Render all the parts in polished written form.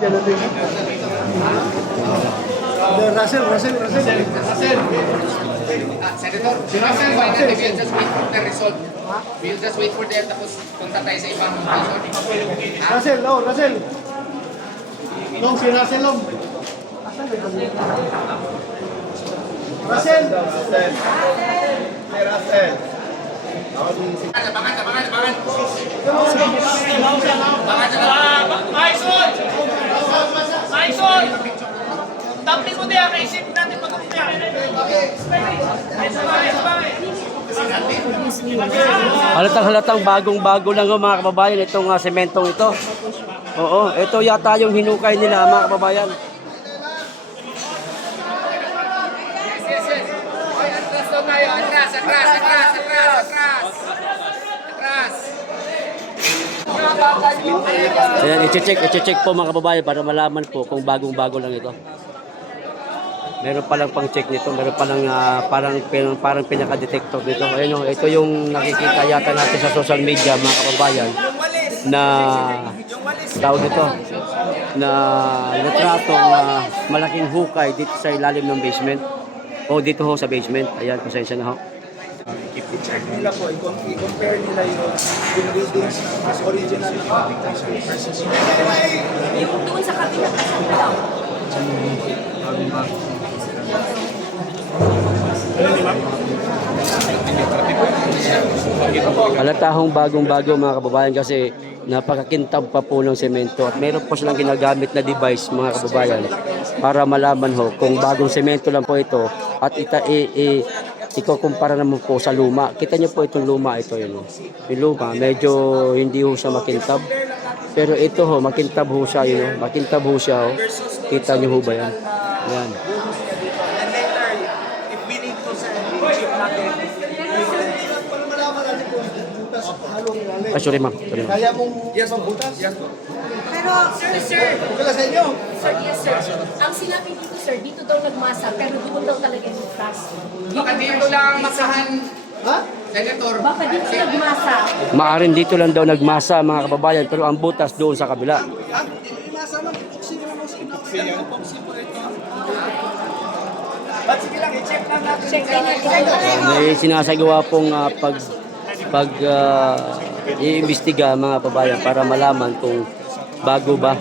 Russell. Senator, why not if we'll just wait for the result? We'll just wait for them tapos punta tayo sa ibang resort. Russell. Long, si Russell, Long. Russell. Abangan. Maison! Tampin mo diyan, naisip natin pag-upya. Halatang bagong-bago lang mga kababayan itong sementong ito. Oo, ito yata yung hinukay nila mga kababayan. Yes. Oy, atras daw tayo. Atras. Ayan, i-check po mga kababayan para malaman po kung bagong-bago lang ito. Meron palang pang-check nito, meron palang parang pinaka-detector dito. Ayun, ito yung nakikita yata natin sa social media mga kababayan na tawag dito na litrato na malaking hukay dito sa ilalim ng basement o dito ho sa basement. Ayan, pasensya na ho. I-check nila po, i-compare nila yung readings as original versus Yung doon sa kabila kasi lang. Halatahong bagong-bago mga kababayan kasi napakakintab pa po ng semento at meron po silang ginagamit na device mga kababayan para malaman ho kung bagong semento lang po ito at ikukumpara naman po sa luma. Kita niyo po itong luma ito yun. Yung luma medyo hindi ho siya makintab. Pero ito ho makintab ho siya yun. Makintab ho siya ho. Kita niyo ho ba yan? Yan. and later, if we need to send chip natin, para malaman natin kung butas halong ilalim. Ay, sorry ma'am. Kaya mong butas? Yes po. Pero, sir. Okay lang sa inyo. Sir, yes, sir. Ang sinabi dito, sir, dito daw nagmasa, pero doon daw talaga yung fast. Baka dito lang masahan, Ha? Senator. Baka dito nagmasa. Maaring dito lang daw nagmasa mga kababayan pero ang butas doon sa kabila. Nasa lang, epoxy mo naman sa epoxy po ito. But sige lang, i-check lang natin. Check natin. May sinasagawa pong iimbestiga mga kababayan para malaman kung bago ba.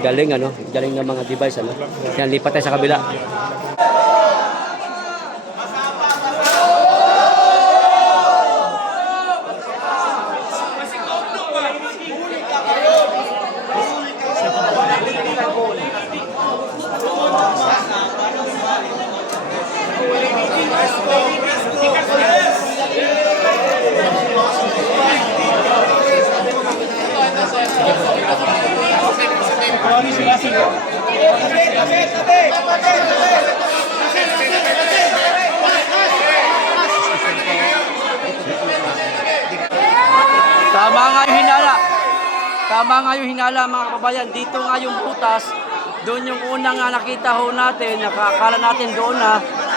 Galing galing ng mga device Yan, lipat tayo sa kabila. Tama nga yung hinala mga kababayan. Dito nga yung butas. Doon yung unang nakita ho natin, nakakala natin doon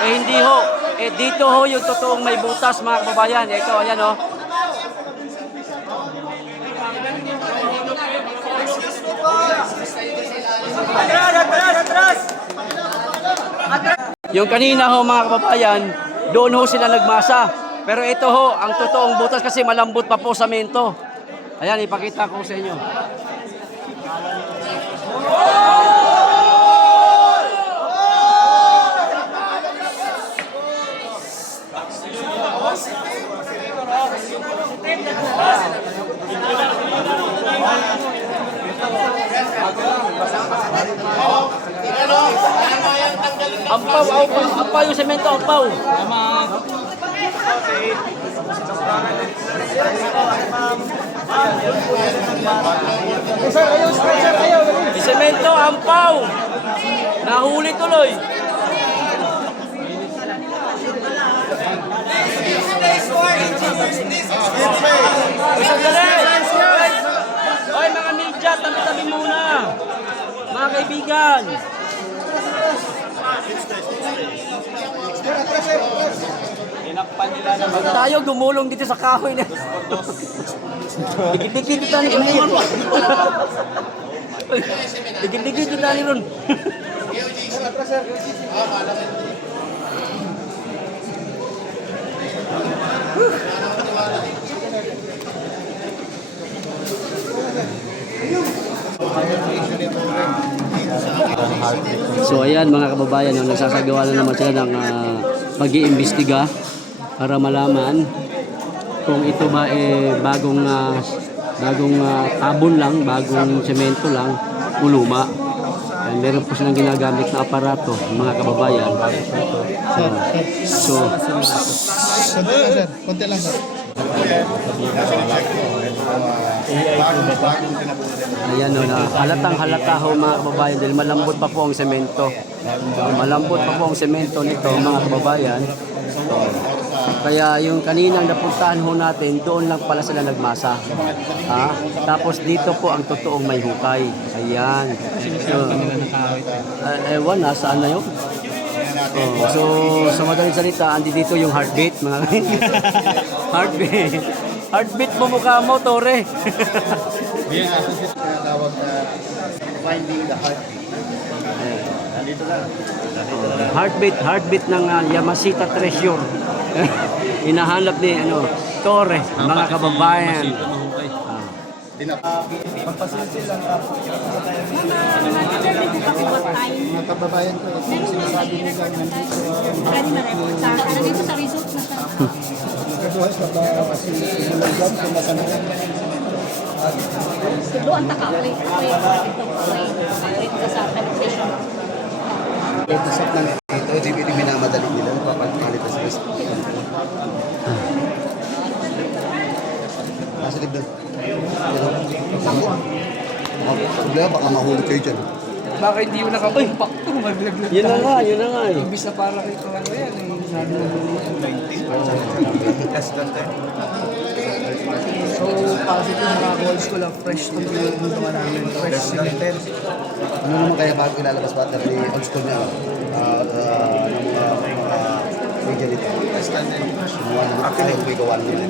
hindi ho. Dito ho yung totoong may butas mga kababayan. Ito, ayan ho. Atras! Yung kanina ho mga kababayan, doon ho sila nagmasa. Pero ito ho, ang totoong butas kasi malambot pa po sa semento. Ayan, ipakita ko sa inyo. Ampaw yung semento, ampaw. Semento, ampaw. Nahuli tuloy. Hoy mga media, tabi-tabi muna. Mga kaibigan. Pag tayo gumulong dito sa kahoy na. Dikit-dikit tayo. Ligid-ligid yung dali ron. So ayan mga kababayan, no, nagsasagawa na naman sila ng pag-iimbestiga para malaman kung ito ba bagong tabon lang, bagong semento lang o luma. And meron po silang ginagamit na aparato, mga kababayan. So, Konti lang, sir. ayan no, na halatang halata ho mga kababayan dahil malambot pa po ang semento. Malambot pa po ang semento nito mga kababayan. Kaya yung kaninang napuntahan ho natin, doon lang pala sila nagmasa. Tapos dito po ang totoong may hukay. Ayan. So, ewan na, saan na yun? So, sa madaling salita, andi dito yung heartbeat, mga heartbeat. Heartbeat mo mukha mo, Tore. Tawag na finding the heartbeat. Nandito na. Heartbeat ng Yamashita Treasure. Hinahanap ni Tore, mga kababayan. Mga kababayan ko, ito yung sinasabi nila nandito. Nandito sa resort na siya. Nagkabuhay sa ba kasi sinulagyan kung masanayan. Doon taka, play ka sa television. Ito sa plan dito, hindi minamadali nila. Papalit na sila. Nasa libdan. Problema, baka mahulog kayo dyan. Baka hindi yung nakakompakto, maglaglag. Yun na nga eh. Imbis na para kito ano yan, sabi na So, positive mga calls ko lang, fresh to yung naman namin, fresh cemented. Ano naman kaya bago ilalabas battery, old school na, ng mga media nito. Gumawa naman tayo, gumawa nila.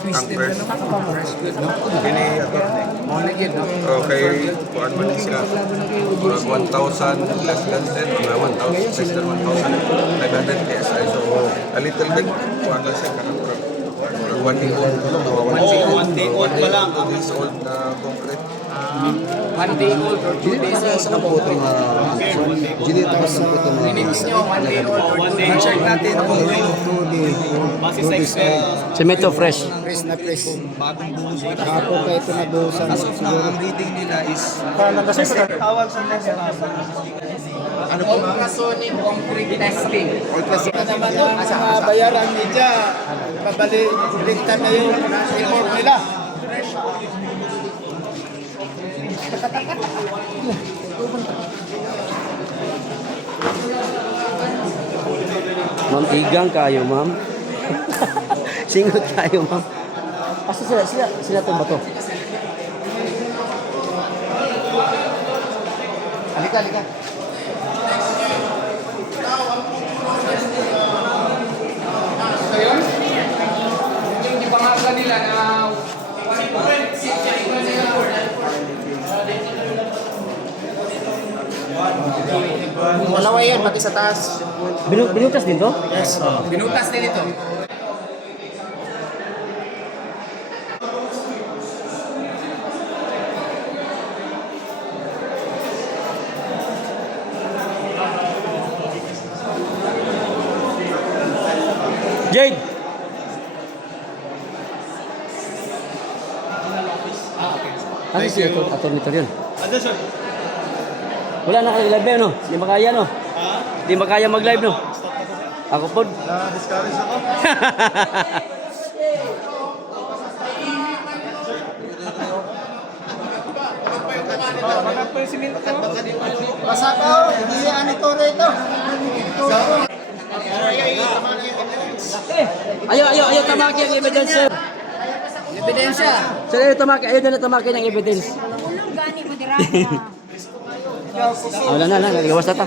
Twisted na naman ako, fresh good. Okay, kuan man ni siya. Murag 1,000 less than 10, mga 1,000 less than 1,500 PSI. So, a little bit, kuan na siya. Murag 1 day old. 1 day old pa lang. 2 days old na concrete. 1 day old or 2 days old. Sa po ito mga, hindi ito mas po ito mga, Release nyo, 1 day old or 2 days old. natin kung 2 days Semento fresh. fresh na fresh. Kapo pa ito nabuhusan. Siguro ang reading nila is tawag sa Ultrasonic concrete testing. naman ang mga bayaran media. Babaliktad na yung report nila. Ma'am, igang kayo, ma'am. Singot kayo, ma'am. Asa sila to ba to? halika, halika. So yun, yung ipangalan nila na Dalawa yan, pati sa taas. Binutas din to? binutas din ito. Jade! Ano si attorney yun? Ano, sir? Wala na kayo live no? Di makaya no? Di makaya mag-live no? Ako po. Na-discourage ako. Masakaw, hindi yan ito rito. Ayaw tamaki ang evidence, sir. Ebidensya. Sir, ayaw na tamaki ng evidence. Ulong gani mo dira. Wala na, nagawas na ta.